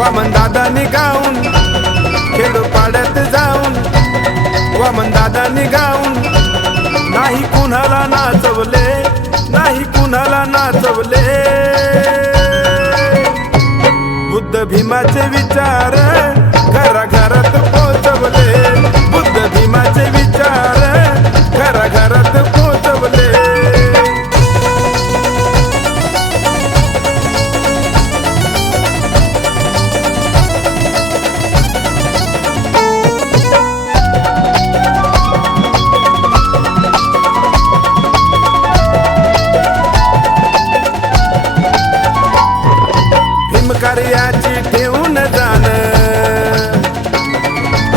वामन दादानी गाऊन खेडोपाड्यात जाऊन वामन दादानी गाऊन नाही कुणाला नाचवले, नाही कुणाला नाचवले। बुद्ध भीमाचे विचार घराघरात पोचवले, बुद्ध भीमाचे विचार घराघरात पोचवले। कार्याची ठेवून जाण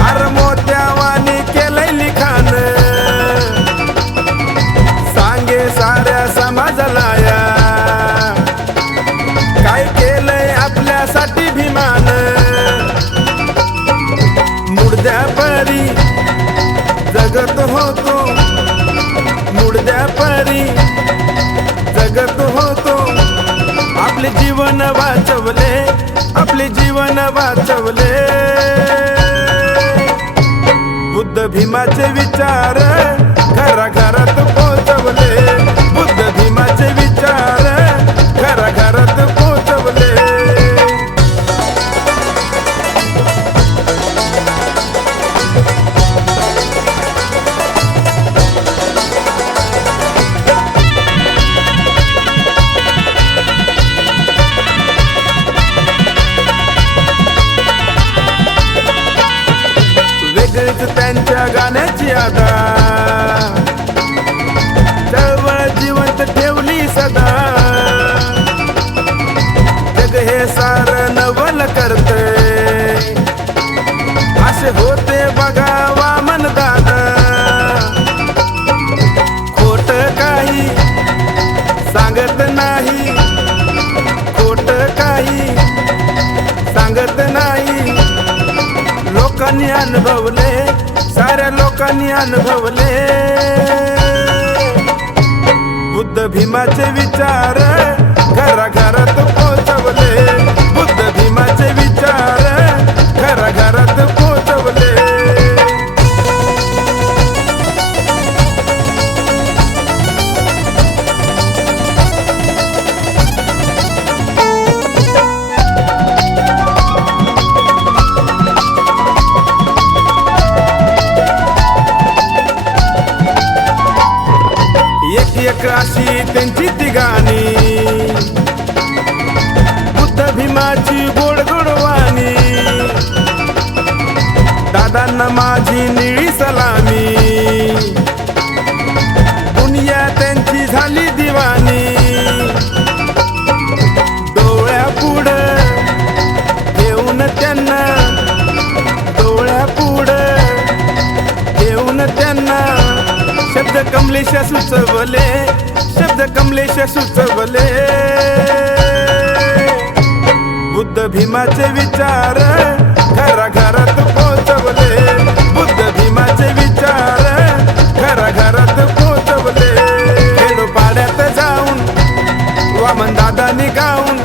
अर मोत्यावानी केलंय लिखाण, सांगे साऱ्या समाजाला या काय केलंय आपल्यासाठी भीमान। मुडद्या परी जगत होतो, मुडद्या परी जगत होतो, आपले जीवन वाचवले, आपले जीवन वाचवले। बुद्ध भीमाचे विचार घराघरात पोचवले, बुद्ध भीमाचे विचार घराघरात पोचवले। त्यांच्या गाण्याची आदा चळवळ जिवंत ठेवली सदा, जग हे सार नवल करते, असे होते बघा वामन दादा। खोट काही सांगत नाही, खोट काही सांगत नाही, लोकांनी अनुभवले, साऱ्या लोकांनी अनुभवले। बुद्ध भीमाचे विचार घराघरात पोचवले, बुद्ध भीमाचे विचार घराघरात पोचवले। एक अशी त्यांची ती गाणी, बुद्ध भीमाची गोड गोडवाणी। दादांना माझी निळी सलामी, दुनिया त्यांची झाली दिवाणी। डोळ्यापुढं घेऊन त्यांना, डोळ्यापुढं घेऊन त्यांना शब्द कमलेश सुचवले, शब्द कमलेश सुचवले। बुद्ध भीमाचे विचार घराघरात पोचवले, बुद्ध भीमाचे विचार घराघरात पोचवले। खेडोपाड्यात जाऊन वामन दादानी गाऊन,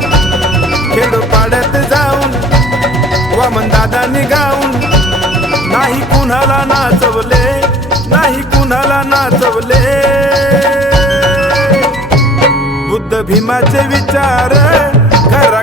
खेडोपाड्यात जाऊन वामन दादानी गाऊन नाही कुणाला नाचवले, नाही कुणाला नाचवले। बुद्ध भीमाचे विचार घरा